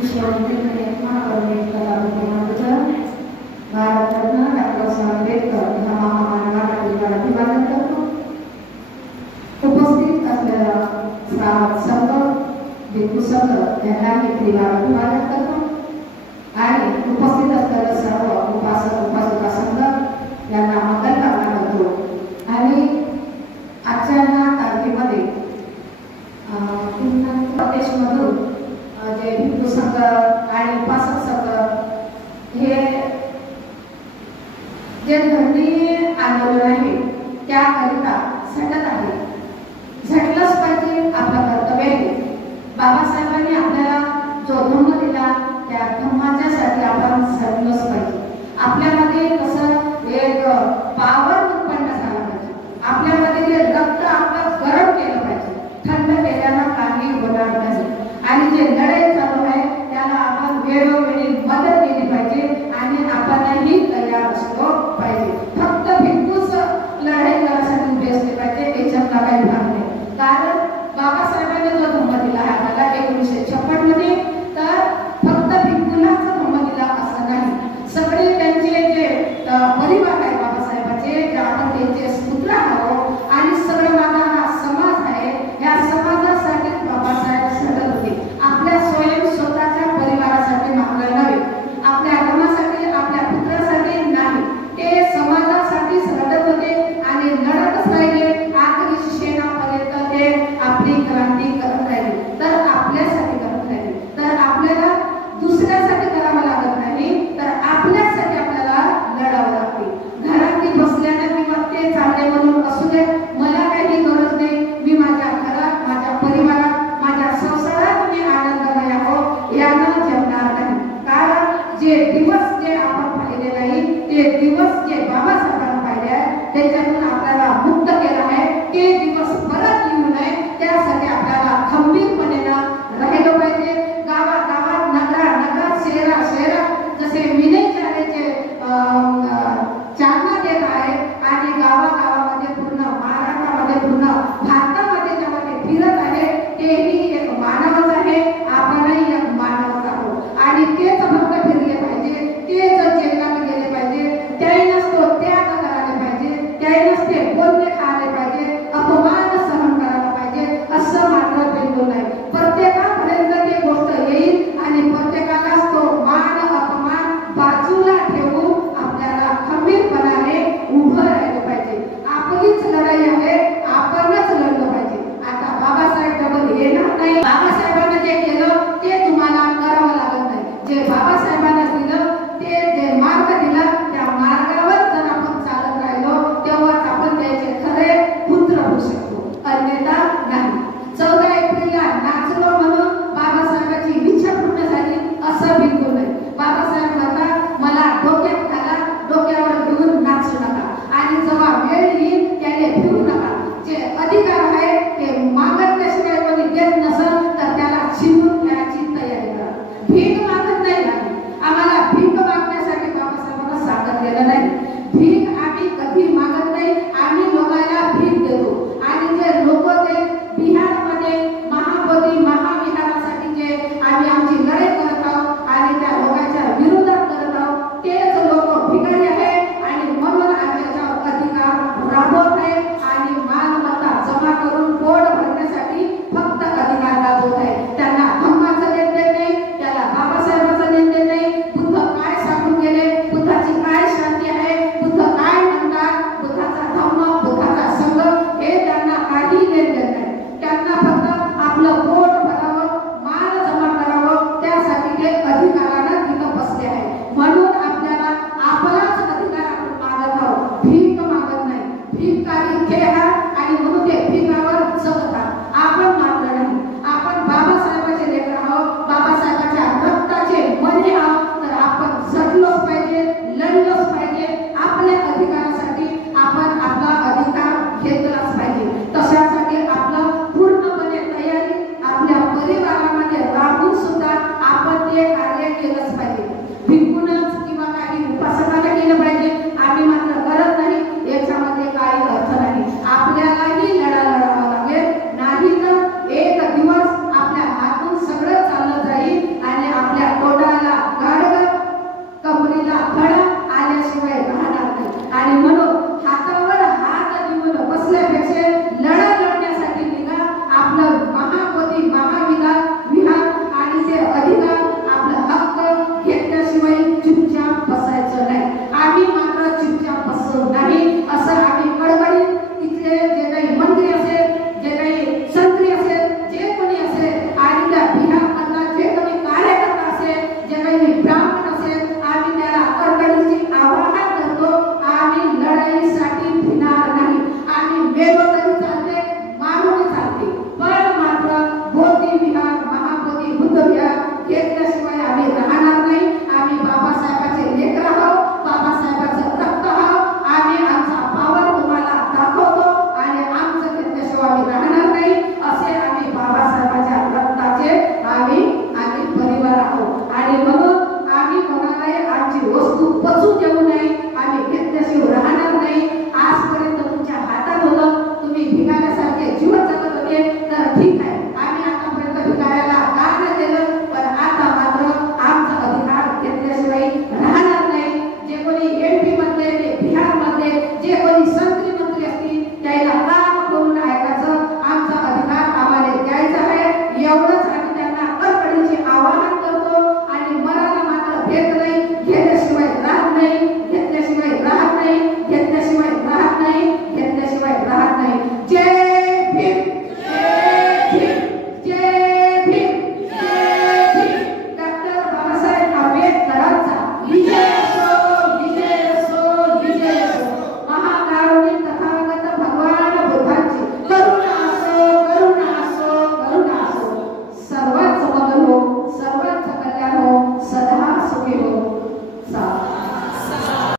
विश्वविद्यालय महापरिनिर्वाण दिनाबद्दल भारतरत्न डॉक्टर आंबेडकर यांना महामानवाला अभिवादन करतो। उपस्थित असलेल्या श्रावक संघ भिक्खू संघ यांनाही अभिवादन करतो आणि उपस्थित असलेल्या सर्व उपासक उपासिका संघ यांना मंगल कामना करतो। आणि आजच्या तारखेमध्ये प्रदेशमधून जे भिक्खू संघ आणि उपासक संघ हे जे धर्मीय आंदोलन आहे त्याकरिता झटत आहे। झटलंच पाहिजे, आपलं कर्तव्य आहे। बाबासाहेबांनी आपल्याला जो धम्म दिला त्या धम्माच्यासाठी आपण झटलंच पाहिजे। आपल्यामध्ये कसं एक पावर उत्पन्न झाला पाहिजे, आपल्यामध्ये जे रक्त आपलं गरम केलं पाहिजे। थंड केल्यानं काही होणार नाही आणि जे लढाई चालू आहे त्याला आपण वेळोवेळी मदत केली पाहिजे आणि आपणही तयार असलो पाहिजे। फक्त भिक्खूच लढाई करण्यासाठी उभे असले पाहिजे याच्यातला काही भाग नाही। कारण बाबासाहेबांनी जो धम्म दिला आहे आपल्याला 1956 मध्ये, तर फक्त भिक्खूलाच धम्म दिला असं नाही। सगळे त्यांचे जे परिवार आहे बाबासाहेबांचे, जे आपण त्यांचे पुत्र आहोत आणि सगळं माझा हा समाज आहे, या समाजासाठी बाबासाहेब सडत होते। आपल्या स्वतःच्या परिवारासाठी मागलं नव्हे, आपल्या आगमासाठी आपल्या पुत्रासाठी नाही, ते समाजासाठी लढत होते आणि लढतच राहिले। आखरी शेणापर्यंत ते आपली क्रांती करत राहिले, तर आपल्यासाठी करत राहिले। तर आपल्याला दुसऱ्यासाठी करावं लागत नाही, तर आपल्यासाठी आपल्याला लढावं लागते। घरात बसल्याने किंवा ते चालले म्हणून असू दे, मला काही गरज नाही। मी माझ्या घरात, माझ्या परिवारात, माझ्या संसारात मी आनंदमय आहो यानं जमणार नाही। कारण जे दिवस जे आपण पाहिले नाही, ते दिवस जे बाबासाहेबांना पाहिले आहे त्याच्यातून आपल्याला मुक्त केलं आहे, ते दिवस परत येऊ नये त्यासाठी आपल्याला खंबीरपणे राहिलं पाहिजे। गावागावात, नगरात, शहरात जसे विनय चारेचे चालना देत आहे आणि गावागावामध्ये पूर्ण महाराष्ट्रामध्ये, पूर्ण भारतामध्ये जेव्हा ते फिरत आहे तेही एक मानवच आहे, आपणही एक मानवच आहोत। आणि तेच फक्त फिरले पाहिजे, तेच जगात गेले पाहिजे, त्याईनच तो त्याग करायला पाहिजे, त्याईनच ते बोलणे खायला पाहिजे, अपमान सहन करायला पाहिजे, असं मात्र बिलकुल नाही। प्रत्येकापर्यंत ते गोष्ट येईल आणि प्रत्येकालाच तो मान अपमान बाजूला ठेवून आपल्याला खंबीरपणाने उभं राहिलं पाहिजे। आपलीच लढाई आहे, आपणच लढलं पाहिजे। आता बाबासाहेब डबल येणार नाही, बाबासाहेबांना जे केलं ते तुम्हाला करावं लागत नाही। जे बाबासाहेबांना दिलं, ते जे मार्ग दिला त्या मार्गावर जर आपण चालत राहिलो तेव्हाच आपण त्याचे खरे पुत्र होऊ शकतो, अन्यथा नाही। 14 एप्रिलला नाचलो म्हणून बाबासाहेबांची इच्छा पूर्ण झाली असं बिलकुल नाही। बाबासाहेब म्हणतात मला डोक्यात घाला, डोक्यावर घेऊन नाचू नका आणि जेव्हा वेळ येईल त्याने फिरू नका। जे अधिकार आहे ते मागण्याशिवाय कोणी देत नसेल तर त्याला छिनून घ्यायची तयारी करा। भीक मागत नाही आम्ही, आम्हाला भीक मागण्यासाठी बाबासाहेबांना सांगितलेलं नाही। भीक आम्ही कधी मागत नाही, आम्ही लोकांना भीक देतो। आणि जे लोक ते बिहारमध्ये महाविहारासाठी जे आम्ही आमची लढाई करत आहोत आणि त्या लोकांच्या विरोधात करत आहोत, तेच लोक भिकारी आहे आणि म्हणून आम्ही याच्यावर अधिकार राबवत आहे आणि मालमत्ता जमा करून पोट भरण्यासाठी फक्त अधिकार गाजवत आहे। त्यांना धम्माचं लेनदेन नाही, त्याला बाबासाहेबांचं लेनदेन नाही। बुद्ध काय सांगून गेले, बुद्धाची काय शांती आहे, बुद्ध काय म्हणतात, बुद्धाचा धम्म, बुद्धाचा संघ हे त्यांना काही लेनदेन नाही। त्यांना फक्त आपलं पोट भरावं, माल जमा करावं, त्यासाठी ते अधिकार